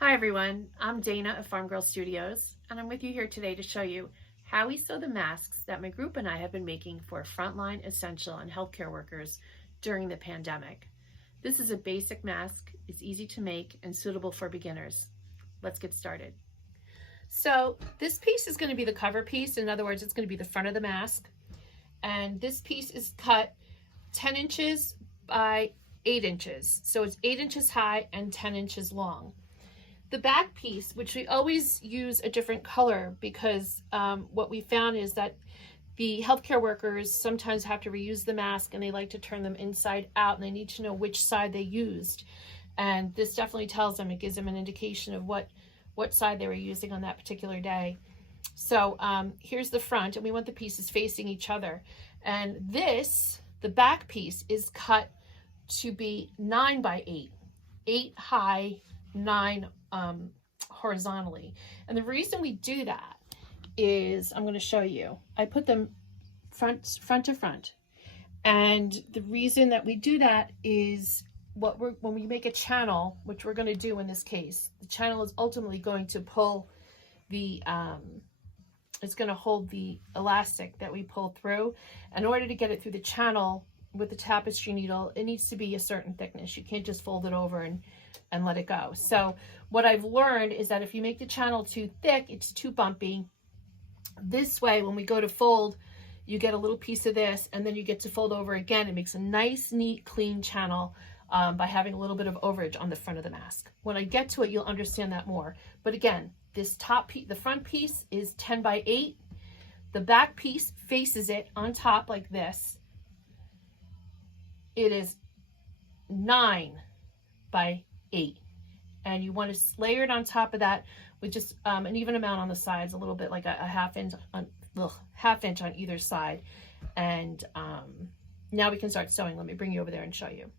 Hi everyone, I'm Dana of Farm Girl Studios, and I'm with you here today to show you how we sew the masks that my group and I have been making for frontline, essential, and healthcare workers during the pandemic. This is a basic mask, it's easy to make, and suitable for beginners. Let's get started. So this piece is going to be the cover piece. In other words, it's going to be the front of the mask. And this piece is cut 10 inches by 8 inches. So it's 8 inches high and 10 inches long. The back piece, which we always use a different color because what we found is that the healthcare workers sometimes have to reuse the mask and they like to turn them inside out and they need to know which side they used. And this definitely tells them, it gives them an indication of what side they were using on that particular day. So here's the front, and we want the pieces facing each other. And this, the back piece, is cut to be 9 by 8, 8 high, 9 horizontally. And the reason we do that is, I'm going to show you. I put them front to front. And the reason that we do that is when we make a channel, which we're going to do in this case, the channel is ultimately going to pull the, it's going to hold the elastic that we pull through. In order to get it through the channel with the tapestry needle, it needs to be a certain thickness. You can't just fold it over and let it go. So what I've learned is that if you make the channel too thick, it's too bumpy. This way, when we go to fold, you get a little piece of this, and then you get to fold over again. It makes a nice, neat, clean channel by having a little bit of overage on the front of the mask. When I get to it, you'll understand that more. But again, this top piece, the front piece is 10 by 8. The back piece faces it on top like this. It is 9 by 8. And you want to layer it on top of that with just an even amount on the sides, a little bit like a half inch on either side. And now we can start sewing. Let me bring you over there and show you.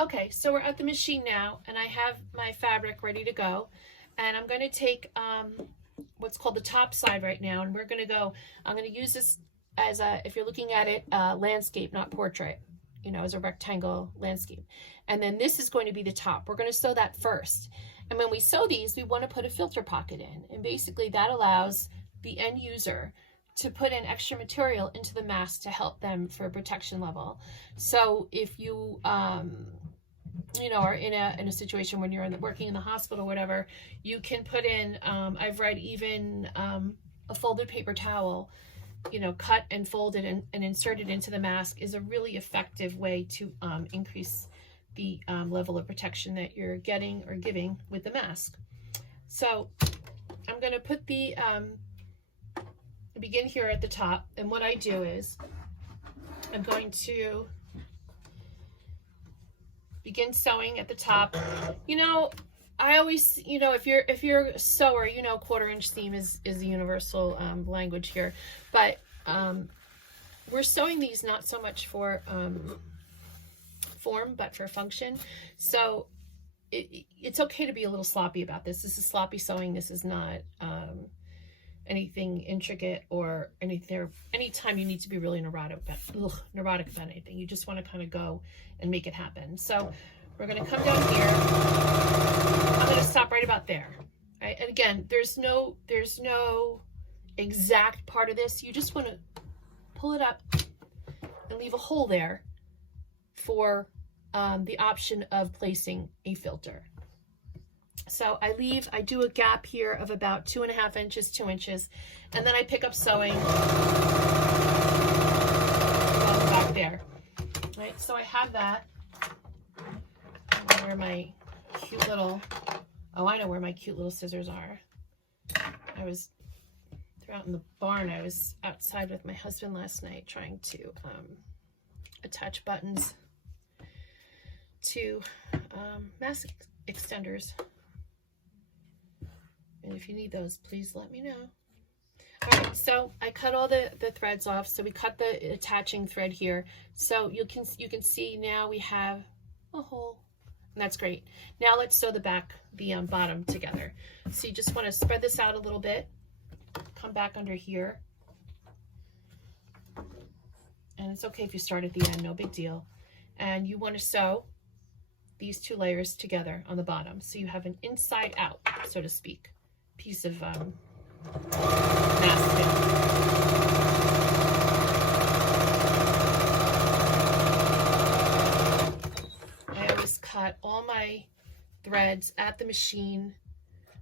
Okay, so we're at the machine now, and I have my fabric ready to go. And I'm going to take what's called the top side right now, and we're going to go, I'm going to use this as a, if you're looking at it, landscape, not portrait, you know, as a rectangle landscape. And then this is going to be the top. We're going to sew that first. And when we sew these, we want to put a filter pocket in. And basically that allows the end user to put in extra material into the mask to help them for protection level. So if you, you know, are in a situation when you're working in the hospital or whatever, you can put in, I've read even a folded paper towel, you know, cut and fold it and insert it into the mask is a really effective way to increase the level of protection that you're getting or giving with the mask. So I'm going to put the begin here at the top, and what I do is I'm going to begin sewing at the top. You know, I always, you know, if you're a sewer, you know, 1/4 inch seam is the universal language here, but we're sewing these not so much for form, but for function. So it's okay to be a little sloppy about this. This is sloppy sewing. This is not anything intricate or anything. Anytime you need to be really neurotic about anything, you just want to kind of go and make it happen. So we're going to come down here. I'm going to stop right about there. Right? And again, there's no exact part of this. You just want to pull it up and leave a hole there for the option of placing a filter. So I do a gap here of about 2.5 inches, 2 inches, and then I pick up sewing back there. Right, so I have that. Where my cute little, oh, I know where my cute little scissors are. They're out in the barn. I was outside with my husband last night trying to attach buttons to mask extenders. And if you need those, please let me know. All right, so I cut all the threads off. So we cut the attaching thread here. So you can see now we have a hole. And that's great. Now let's sew the bottom together. So you just want to spread this out a little bit. Come back under here. And it's okay if you start at the end, no big deal. And you want to sew these two layers together on the bottom. So you have an inside out, so to speak, piece of masking. I always cut all my threads at the machine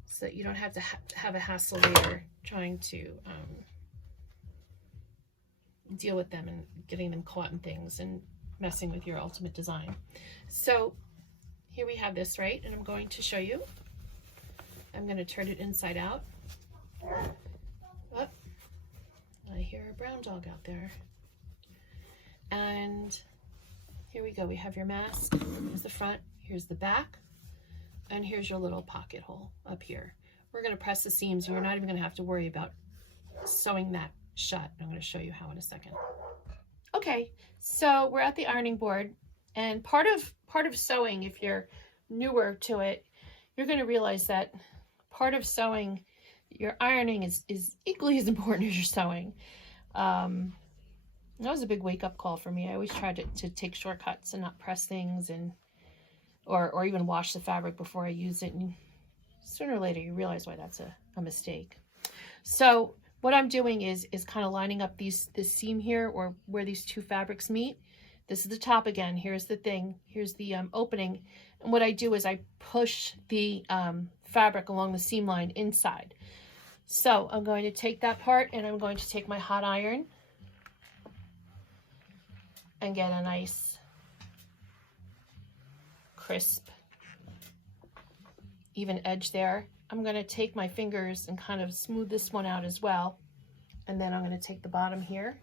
so that you don't have to have a hassle later trying to deal with them and getting them caught in things and messing with your ultimate design. So here we have this, right? And I'm going to show you. I'm going to turn it inside out. Oh, I hear a brown dog out there. And here we go. We have your mask. Here's the front. Here's the back. And here's your little pocket hole up here. We're going to press the seams. You're not even going to have to worry about sewing that shut. I'm going to show you how in a second. Okay, so we're at the ironing board, and part of sewing, if you're newer to it, you're going to realize that part of sewing, your ironing is equally as important as your sewing. That was a big wake-up call for me. I always tried to take shortcuts and not press things and or even wash the fabric before I use it, and sooner or later you realize why that's a mistake. So what I'm doing is kind of lining up this seam here, or where these two fabrics meet. This is the top again. Here's the thing. Here's the opening. And what I do is I push the fabric along the seam line inside. So I'm going to take that part, and I'm going to take my hot iron and get a nice crisp, even edge there. I'm going to take my fingers and kind of smooth this one out as well. And then I'm going to take the bottom here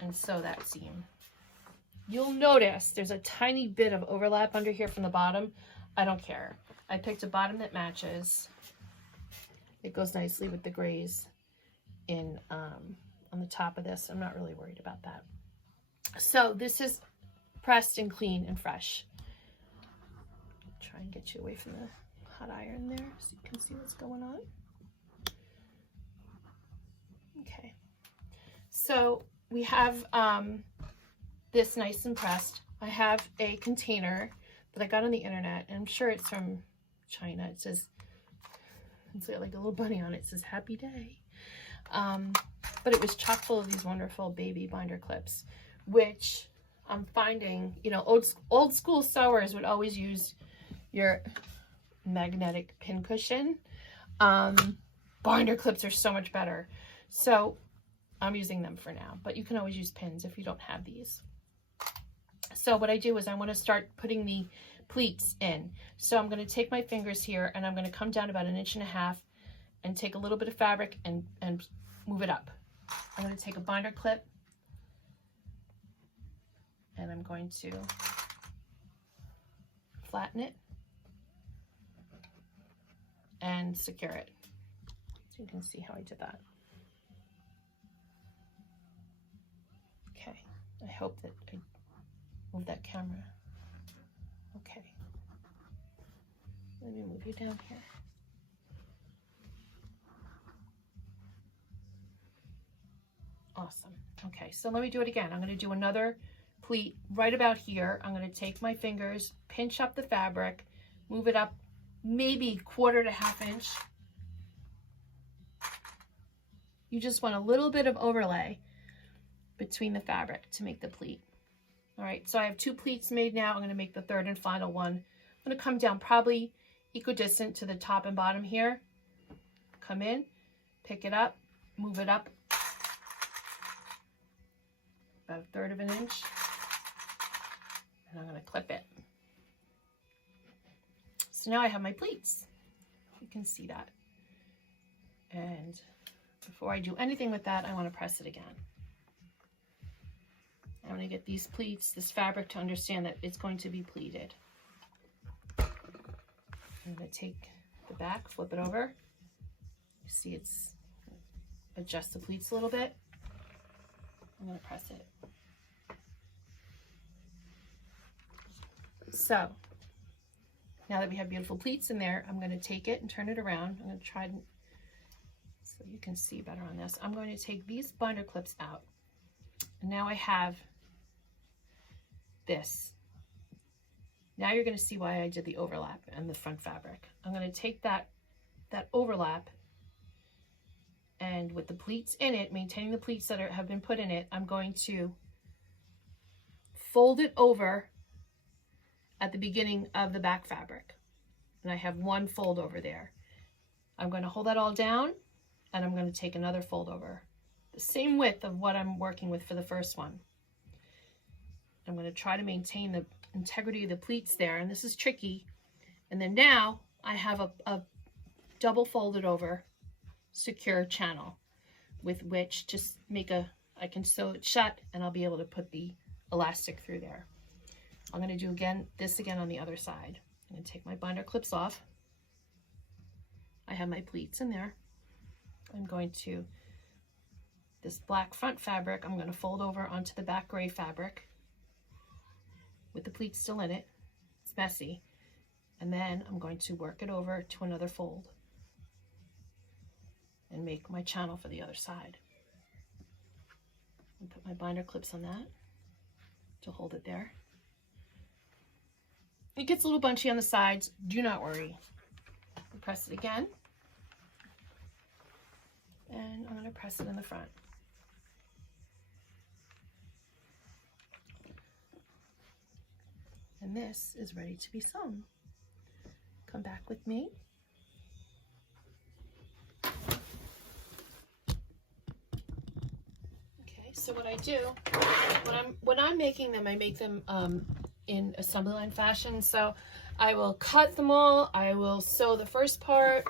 and sew that seam. You'll notice there's a tiny bit of overlap under here from the bottom. I don't care. I picked a bottom that matches. It goes nicely with the grays on the top of this. I'm not really worried about that. So this is pressed and clean and fresh. Try and get you away from the hot iron there so you can see what's going on. Okay, so we have this nice and pressed. I have a container that I got on the internet, and I'm sure it's from China. It says, it's got like a little bunny on it. It says happy day. But it was chock full of these wonderful baby binder clips, which I'm finding, you know, old school sewers would always use your magnetic pin cushion. Binder clips are so much better. So I'm using them for now, but you can always use pins if you don't have these. So what I do is I want to start putting the pleats in. So I'm going to take my fingers here, and I'm going to come down about 1.5 inches and take a little bit of fabric and move it up. I'm going to take a binder clip, and I'm going to flatten it and secure it. So you can see how I did that. Okay, I hope that I move that camera. Okay, let me move you down here. Awesome. Okay, so let me do it again. I'm going to do another pleat right about here. I'm going to take my fingers, pinch up the fabric, move it up maybe 1/4 to 1/2 inch. You just want a little bit of overlay between the fabric to make the pleat. All right, so I have 2 pleats made now. I'm going to make the 3rd and final one. I'm going to come down probably equidistant to the top and bottom here. Come in, pick it up, move it up about 1/3 of an inch, and I'm going to clip it. So now I have my pleats. You can see that. And before I do anything with that, I want to press it again. I want to get these pleats, this fabric, to understand that it's going to be pleated. I'm going to take the back, flip it over. You see it's, adjust the pleats a little bit. I'm going to press it. So now that we have beautiful pleats in there, I'm going to take it and turn it around. I'm going to try to, so you can see better on this. I'm going to take these binder clips out. And now I have this. Now you're going to see why I did the overlap and the front fabric. I'm going to take that overlap, and with the pleats in it, maintaining the pleats that have been put in it, I'm going to fold it over at the beginning of the back fabric. And I have one fold over there. I'm going to hold that all down, and I'm going to take another fold over, the same width of what I'm working with for the first one. I'm going to try to maintain the integrity of the pleats there, and this is tricky. And then now I have a double folded over secure channel with which to make I can sew it shut, and I'll be able to put the elastic through there. I'm going to do this again on the other side. I'm going to take my binder clips off. I have my pleats in there. I'm going to, this black front fabric, I'm going to fold over onto the back gray fabric with the pleats still in it. It's messy. And then I'm going to work it over to another fold and make my channel for the other side. And put my binder clips on that to hold it there. It gets a little bunchy on the sides, do not worry. Press it again, and I'm going to press it in the front. And this is ready to be sewn. Come back with me. Okay, so what I do, when I'm making them, I make them in assembly line fashion. So I will cut them all, I will sew the first part,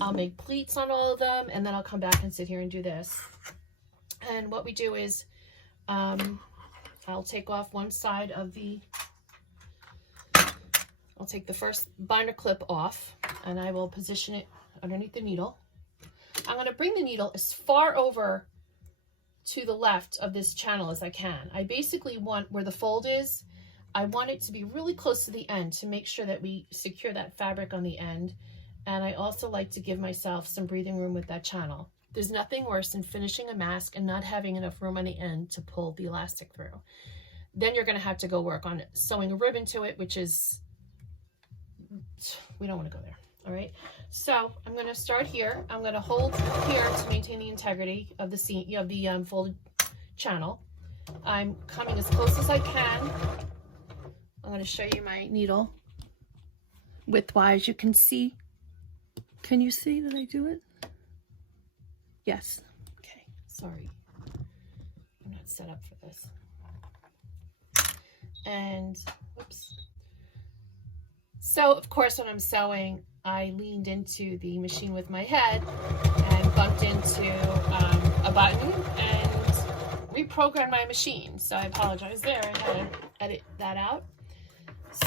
I'll make pleats on all of them, and then I'll come back and sit here and do this. And what we do is I'll take off one side of I'll take the first binder clip off, and I will position it underneath the needle. I'm going to bring the needle as far over to the left of this channel as I can. I basically want where the fold is, I want it to be really close to the end to make sure that we secure that fabric on the end. And I also like to give myself some breathing room with that channel. There's nothing worse than finishing a mask and not having enough room on the end to pull the elastic through. Then you're going to have to go work on sewing a ribbon to it, which is, we don't want to go there. All right. So I'm going to start here. I'm going to hold here to maintain the integrity of the seam, of the folded channel. I'm coming as close as I can. I'm going to show you my needle widthwise. You can see. Can you see that I do it? Yes. Okay. Sorry. I'm not set up for this. And, whoops. So, of course, when I'm sewing, I leaned into the machine with my head and bumped into a button and reprogrammed my machine. So I apologize there. I had to edit that out.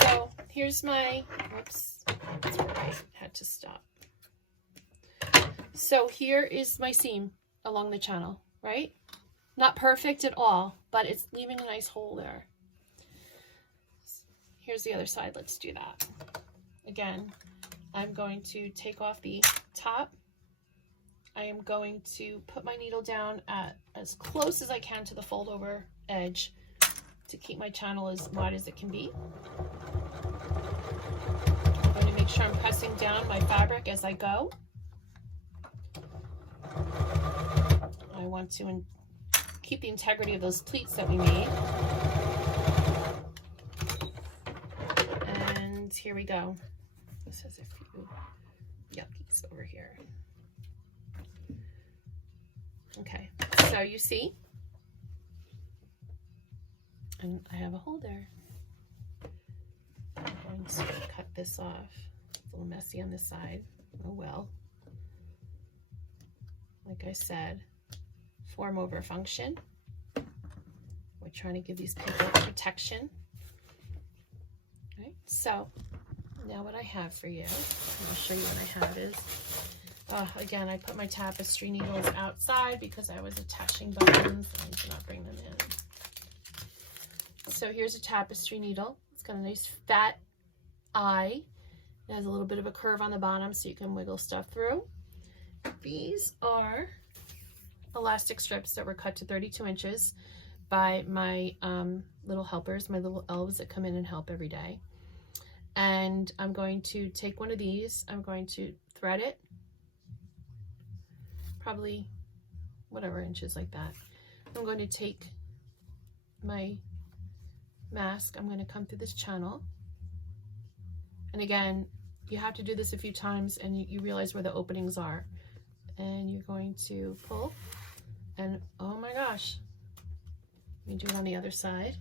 So here's my, whoops, that's where I had to stop. So here is my seam along the channel, right? Not perfect at all, but it's leaving a nice hole there. Here's the other side. Let's do that. Again, I'm going to take off the top. I am going to put my needle down at as close as I can to the fold over edge to keep my channel as wide as it can be. I'm going to make sure I'm pressing down my fabric as I go. I want to keep the integrity of those pleats that we made. And here we go. This has a few yuckies over here. Okay, so you see, and I have a hole there. I'm going to cut this off. It's a little messy on this side. Oh well. Like I said, form over function. We're trying to give these people protection. All right, so now what I have for you, I'll show you what I have is, again, I put my tapestry needles outside because I was attaching buttons. I did not bring them in. So here's a tapestry needle. It's got a nice fat eye. It has a little bit of a curve on the bottom so you can wiggle stuff through. These are elastic strips that were cut to 32 inches by my little helpers, my little elves that come in and help every day. And I'm going to take one of these, I'm going to thread it, probably whatever inches like that. I'm going to take my mask, I'm going to come through this channel. And again, you have to do this a few times and you realize where the openings are. And you're going to pull, and oh my gosh, let me do it on the other side.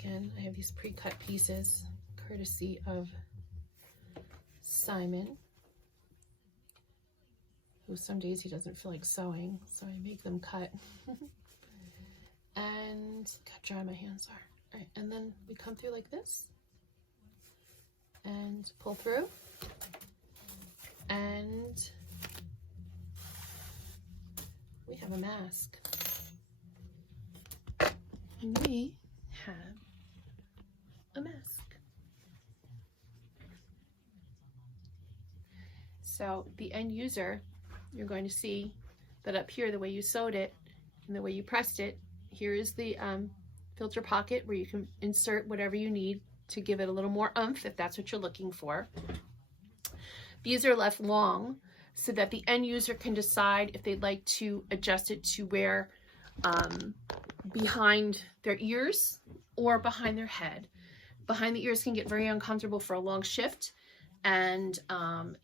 Again, I have these pre-cut pieces, courtesy of Simon, who some days he doesn't feel like sewing, so I make them cut. And look how dry my hands are. All right, and then we come through like this and pull through, and we have a mask. And we have a mask. So the end user, you're going to see that up here, the way you sewed it and the way you pressed it, here is the filter pocket where you can insert whatever you need to give it a little more oomph if that's what you're looking for. These are left long so that the end user can decide if they'd like to adjust it to wear behind their ears or behind their head. Behind the ears can get very uncomfortable for a long shift, and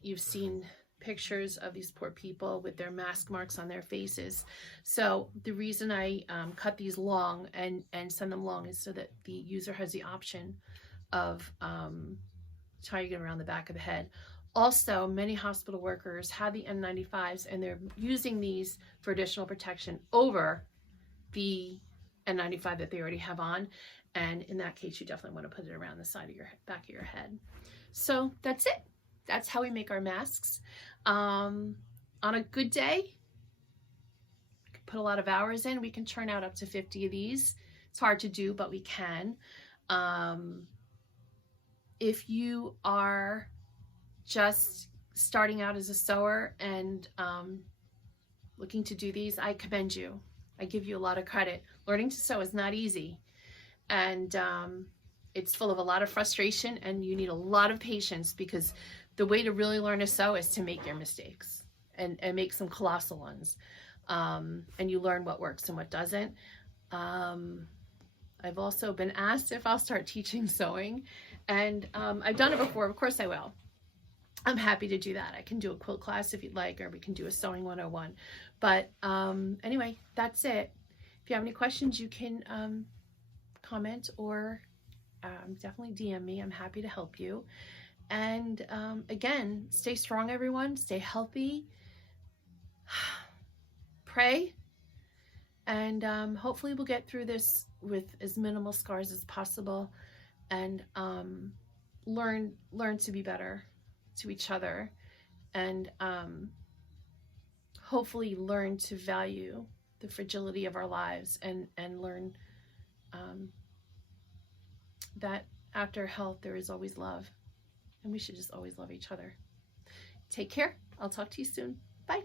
you've seen pictures of these poor people with their mask marks on their faces. So the reason I cut these long and send them long is so that the user has the option of tying it around the back of the head. Also, many hospital workers have the N95s and they're using these for additional protection over the N95 that they already have on. And in that case, you definitely want to put it around the side of your back of your head. So that's it. That's how we make our masks. On a good day, we can put a lot of hours in. We can churn out up to 50 of these. It's hard to do, but we can. If you are just starting out as a sewer and looking to do these, I commend you. I give you a lot of credit. Learning to sew is not easy, and it's full of a lot of frustration, and you need a lot of patience, because the way to really learn to sew is to make your mistakes and make some colossal ones, and you learn what works and what doesn't. I've also been asked if I'll start teaching sewing, and I've done it before. Of course I will. I'm happy to do that. I can do a quilt class if you'd like, or we can do a sewing 101. But anyway, that's it. If you have any questions, you can comment or definitely DM me. I'm happy to help you. And again, stay strong, everyone. Stay healthy. Pray. And hopefully we'll get through this with as minimal scars as possible, and learn to be better to each other, and hopefully learn to value the fragility of our lives, and learn that after health there is always love, and we should just always love each other. Take care. I'll talk to you soon. Bye.